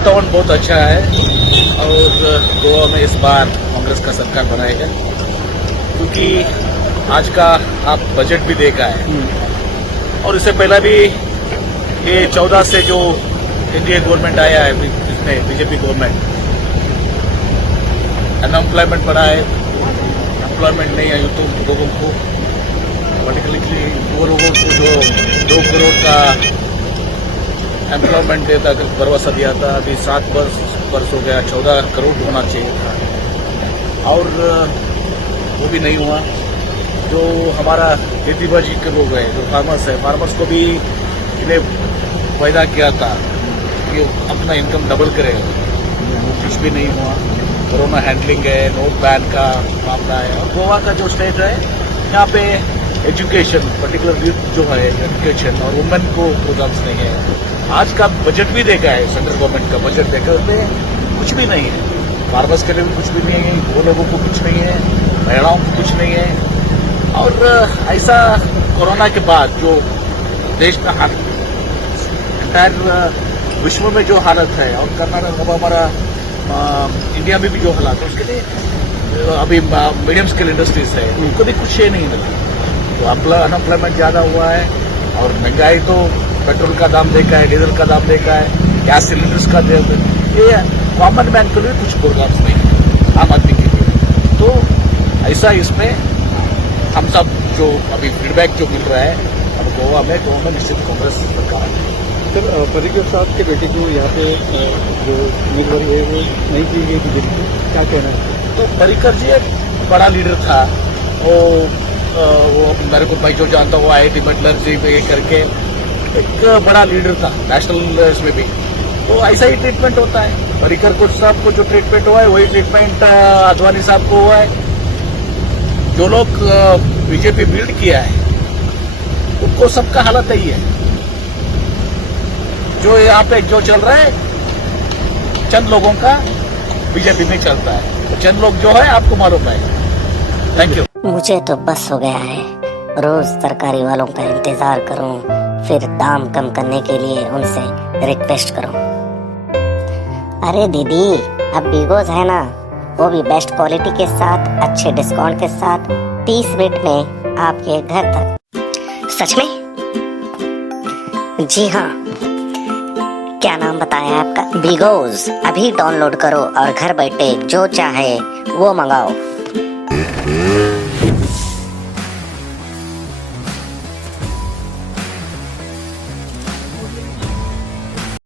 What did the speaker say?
वातावरण बहुत अच्छा है और गोवा में इस बार कांग्रेस का सरकार बनाएगा, क्योंकि आज का आप बजट भी देखा है और इससे पहले भी ये 14 से जो एनडीए गवर्नमेंट आया है, इसमें बीजेपी गवर्नमेंट, अनएम्प्लॉयमेंट बढ़ा है, एम्प्लॉयमेंट नहीं है तो लोगों को, पर्टिकुलरली वो लोगों को जो 2 करोड़ का एम्प्लॉयमेंट देता भरोसा दिया था, अभी 7 वर्ष हो गया, 14 करोड़ होना चाहिए था और वो भी नहीं हुआ। जो हमारा खेतीबाजी के लोग हैं, जो फार्मर्स है, फार्मर्स को भी इन्हें वायदा किया था कि अपना इनकम डबल करेगा, कुछ भी नहीं हुआ। कोरोना हैंडलिंग है, नोट बैन का मामला है और गोवा का जो स्टेट है यहाँ पे एजुकेशन, पर्टिकुलर यूथ जो है एजुकेशन और वुमेन को प्रोग्राम्स नहीं है। आज का बजट भी देखा है, सेंट्रल गवर्नमेंट का बजट देखा, उसमें कुछ भी नहीं है, फार्मर्स के लिए भी कुछ भी नहीं है, वो लोगों को कुछ नहीं है, महिलाओं को कुछ नहीं है। और ऐसा कोरोना के बाद जो देश का हालत, एंटायर विश्व में जो हालत है और कर्नाटक हमारा इंडिया में भी जो हालात है, उसके लिए अभी मीडियम स्केल इंडस्ट्रीज है, उनको भी कुछ नहीं मिला। तो अनएम्प्लॉयमेंट ज़्यादा हुआ है और महंगाई तो पेट्रोल का दाम देखा है, डीजल का दाम देखा है, गैस सिलेंडर्स का दाम, ये कॉमन मैन के लिए कुछ प्रोग्राम्स नहीं है, आम आदमी के लिए। तो ऐसा इसमें हम सब जो अभी फीडबैक जो मिल रहा है, अब गोवा में निश्चित कांग्रेस सरकार है। सर, पर्रिकर साहब के बेटे को यहाँ पे जो उम्मीदवारी है वो नहीं की गई बीजेपी को, क्या कहना है? तो पर्रिकर जी एक बड़ा लीडर था, वो मेरे को भाई जो जानता हूँ, IIT बटलर जी ये करके एक बड़ा लीडर था नेशनल इसमें भी। तो ऐसा ही ट्रीटमेंट होता है, पर्रिकर को साहब को जो ट्रीटमेंट हुआ है वही ट्रीटमेंट आडवाणी साहब को हुआ है। जो लोग बीजेपी बिल्ड किया है उनको सबका हालत यही है। जो यहाँ पे जो चल रहा है चंद लोगों का बीजेपी में चलता है, तो चंद लोग जो है आपको मालूम है। Thank you. मुझे तो बस हो गया है, रोज तरकारी वालों का इंतजार करूं, फिर दाम कम करने के लिए उनसे रिक्वेस्ट करूं। अरे दीदी, अब बिगोज है ना, वो भी बेस्ट क्वालिटी के साथ, अच्छे डिस्काउंट के साथ, 30 मिनट में आपके घर तक। सच में? जी हाँ। क्या नाम बताया आपका? बिगोज। अभी डाउनलोड करो और घर बैठे जो चाहे वो मंगाओ।